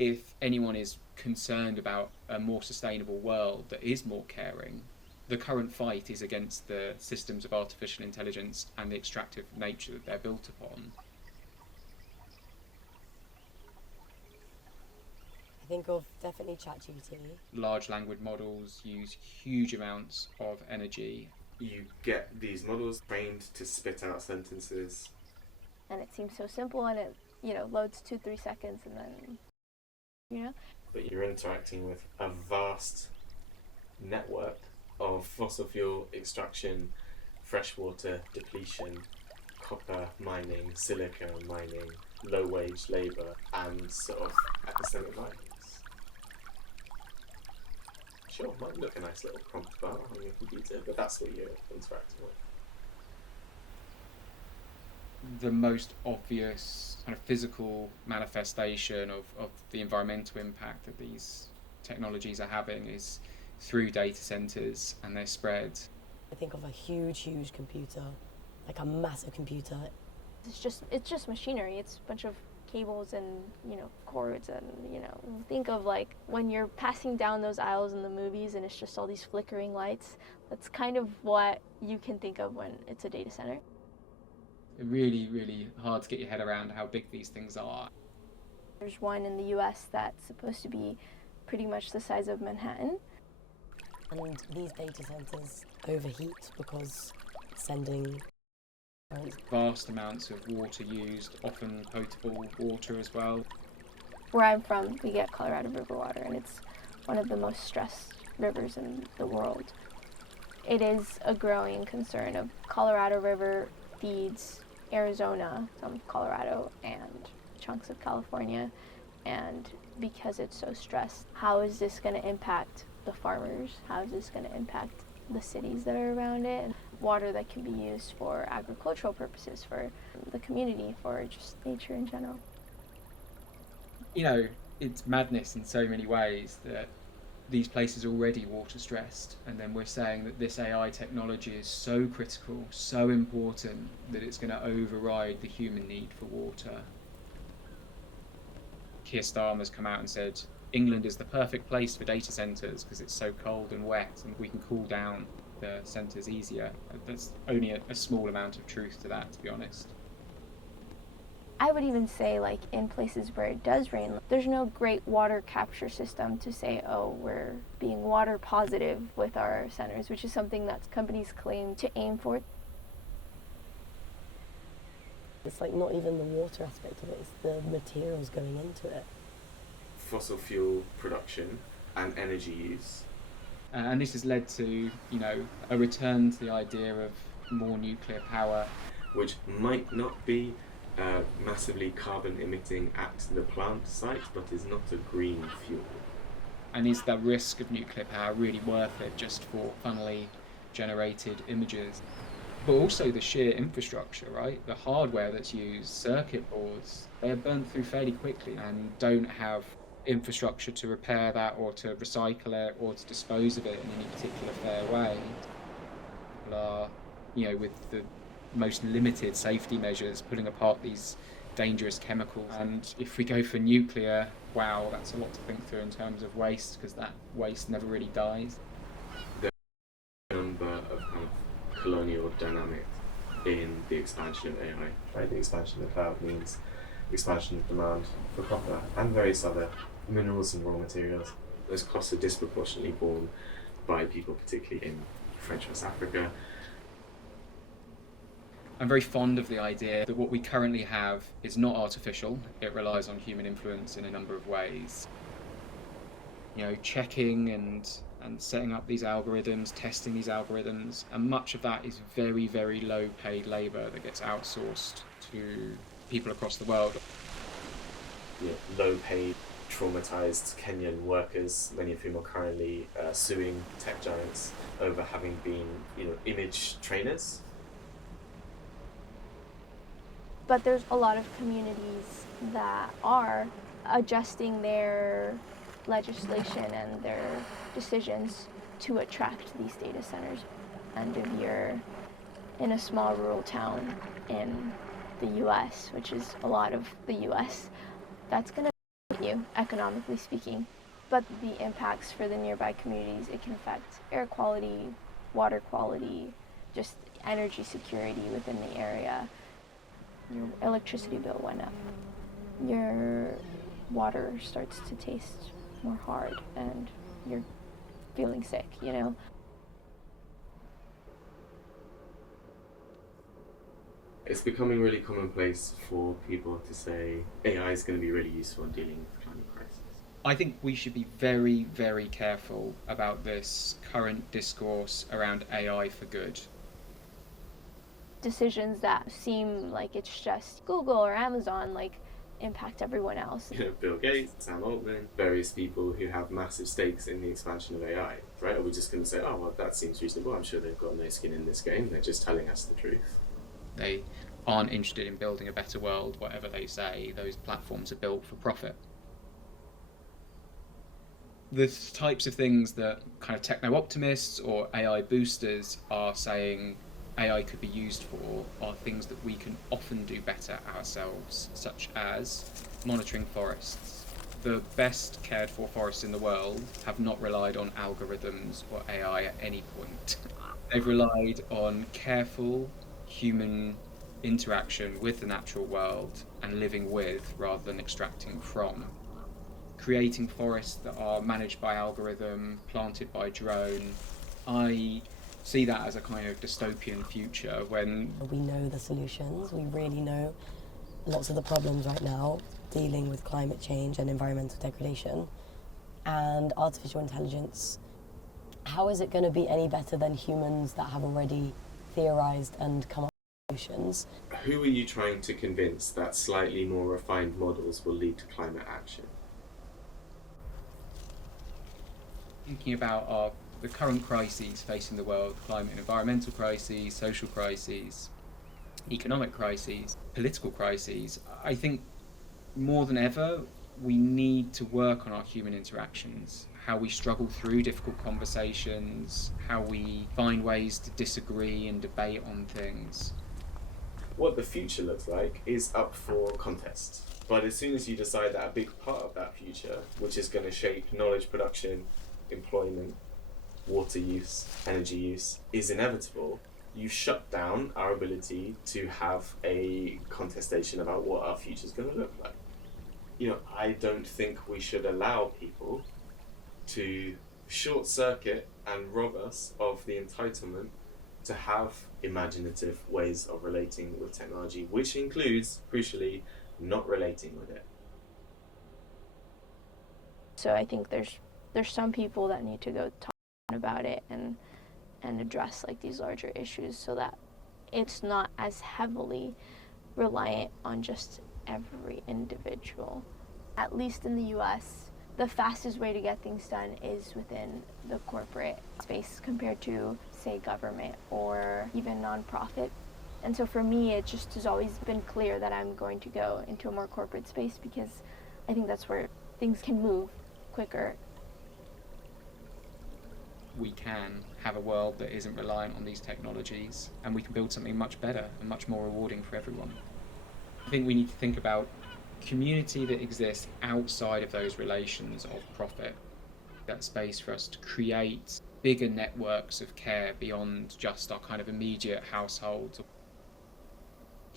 If anyone is concerned about a more sustainable world that is more caring, the current fight is against the systems of artificial intelligence and the extractive nature that they're built upon. I think of definitely ChatGPT. Large language models use huge amounts of energy. You get these models trained to spit out sentences. And it seems so simple, and it, loads 2-3 seconds, and then, But you're interacting with a vast network of fossil fuel extraction, freshwater depletion, copper mining, silica mining, low wage labour, and sort of epistemic violence. Sure, might look a nice little prompt bar on your computer, but that's what you're interacting with. The most obvious kind of physical manifestation of the environmental impact that these technologies are having is through data centers and their spread. I think of a huge computer, like a massive computer. it's just machinery. It's a bunch of cables and, cords, and, think of like when you're passing down those aisles in the movies and it's just all these flickering lights. That's kind of what you can think of when it's a data center. Really, really hard to get your head around how big these things are. There's one in the US that's supposed to be pretty much the size of Manhattan. And these data centers overheat because sending Vast amounts of water used, often potable water as well. Where I'm from, we get Colorado River water, and it's one of the most stressed rivers in the world. It is a growing concern of Colorado River feeds Arizona, some of Colorado, and chunks of California. And because it's so stressed, how is this going to impact the farmers? How is this going to impact the cities that are around it? And water that can be used for agricultural purposes, for the community, for just nature in general. It's madness in so many ways that these places are already water stressed, and then we're saying that this AI technology is so critical, so important, that it's going to override the human need for water. Keir Starmer's come out and said England is the perfect place for data centres because it's so cold and wet and we can cool down the centres easier. There's only a small amount of truth to that, to be honest. I would even say, like, in places where it does rain, there's no great water capture system to say, oh, we're being water positive with our centers, which is something that companies claim to aim for. It's like not even the water aspect of it, it's the materials going into it. Fossil fuel production and energy use. And this has led to, a return to the idea of more nuclear power. Which might not be massively carbon emitting at the plant site, but is not a green fuel. And is the risk of nuclear power really worth it just for funnily generated images? But also the sheer infrastructure, right? The hardware that's used, circuit boards, they're burnt through fairly quickly and don't have infrastructure to repair that or to recycle it or to dispose of it in any particular fair way. People are, with the most limited safety measures, pulling apart these dangerous chemicals. And if we go for nuclear, wow, that's a lot to think through in terms of waste, because that waste never really dies. There are a number of kind of colonial dynamics in the expansion of AI. Right? The expansion of the cloud means expansion of demand for copper and various other minerals and raw materials. Those costs are disproportionately borne by people, particularly in French West Africa. I'm very fond of the idea that what we currently have is not artificial. It relies on human influence in a number of ways. Checking and setting up these algorithms, testing these algorithms, and much of that is very, very low paid labour that gets outsourced to people across the world. Low paid, traumatised Kenyan workers, many of whom are currently suing tech giants over having been, image trainers. But there's a lot of communities that are adjusting their legislation and their decisions to attract these data centers. And if you're in a small rural town in the US, which is a lot of the US, that's going to revenue, economically speaking. But the impacts for the nearby communities, it can affect air quality, water quality, just energy security within the area. Your electricity bill went up. Your water starts to taste more hard and you're feeling sick, you know? It's becoming really commonplace for people to say AI is going to be really useful in dealing with the climate crisis. I think we should be very, very careful about this current discourse around AI for good. Decisions that seem like it's just Google or Amazon, like, impact everyone else. You know, Bill Gates, Sam Altman, various people who have massive stakes in the expansion of AI, right? Are we just going to say, oh, well, that seems reasonable, I'm sure they've got no skin in this game, they're just telling us the truth? They aren't interested in building a better world, whatever they say. Those platforms are built for profit. The types of things that kind of techno-optimists or AI boosters are saying AI could be used for are things that we can often do better ourselves, such as monitoring forests. The best cared for forests in the world have not relied on algorithms or AI at any point. They've relied on careful human interaction with the natural world and living with rather than extracting from. Creating forests that are managed by algorithm, planted by drone. I see that as a kind of dystopian future when We know the solutions, we really know lots of the problems right now dealing with climate change and environmental degradation. And artificial intelligence, how is it going to be any better than humans that have already theorized and come up with solutions? Who are you trying to convince that slightly more refined models will lead to climate action? thinking about the current crises facing the world, climate and environmental crises, social crises, economic crises, political crises, I think more than ever we need to work on our human interactions, how we struggle through difficult conversations, how we find ways to disagree and debate on things. What the future looks like is up for contest. But as soon as you decide that a big part of that future, which is going to shape knowledge production, employment, water use, energy use, is inevitable, you shut down our ability to have a contestation about what our future is going to look like. You know, I don't think we should allow people to short circuit and rob us of the entitlement to have imaginative ways of relating with technology, which includes, crucially, not relating with it. So I think there's some people that need to go talk about it and address like these larger issues so that it's not as heavily reliant on just every individual. At least in the US, the fastest way to get things done is within the corporate space compared to, say, government or even nonprofit. And so for me, it just has always been clear that I'm going to go into a more corporate space because I think that's where things can move quicker. We can have a world that isn't reliant on these technologies, and we can build something much better and much more rewarding for everyone. I think we need to think about community that exists outside of those relations of profit. That space for us to create bigger networks of care beyond just our kind of immediate households.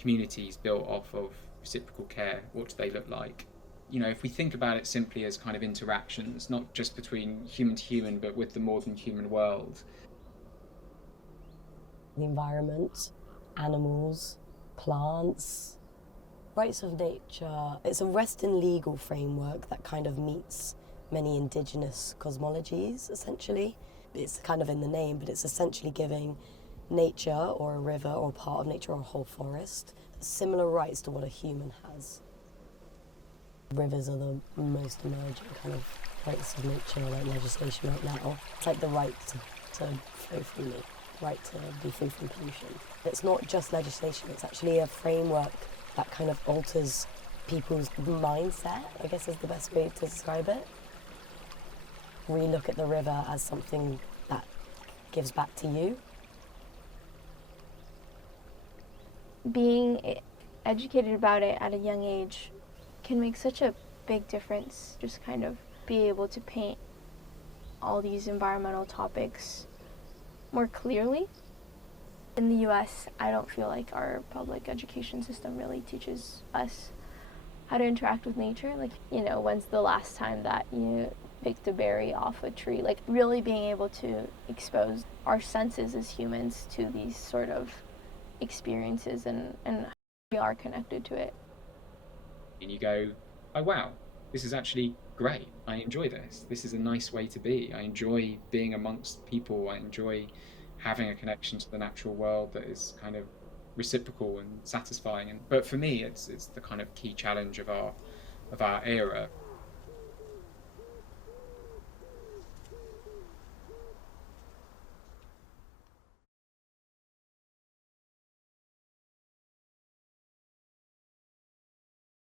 Communities built off of reciprocal care, what do they look like? You know, if we think about it simply as kind of interactions, not just between human to human, but with the more than human world. The environment, animals, plants, rights of nature. It's a Western legal framework that kind of meets many indigenous cosmologies, essentially. It's kind of in the name, but it's essentially giving nature or a river or part of nature or a whole forest similar rights to what a human has. Rivers are the most emergent kind of rights of nature, like legislation right now. It's like the right to flow freely, right to be free from pollution. It's not just legislation, it's actually a framework that kind of alters people's mindset, I guess is the best way to describe it. We look at the river as something that gives back to you. Being educated about it at a young age can make such a big difference, just kind of be able to paint all these environmental topics more clearly. In the US, I don't feel like our public education system really teaches us how to interact with nature. Like, when's the last time that you picked a berry off a tree? Like, really being able to expose our senses as humans to these sort of experiences and how we are connected to it. And you go, oh wow, this is actually great. I enjoy this. This is a nice way to be. I enjoy being amongst people. I enjoy having a connection to the natural world that is kind of reciprocal and satisfying. But for me, it's the kind of key challenge of our era.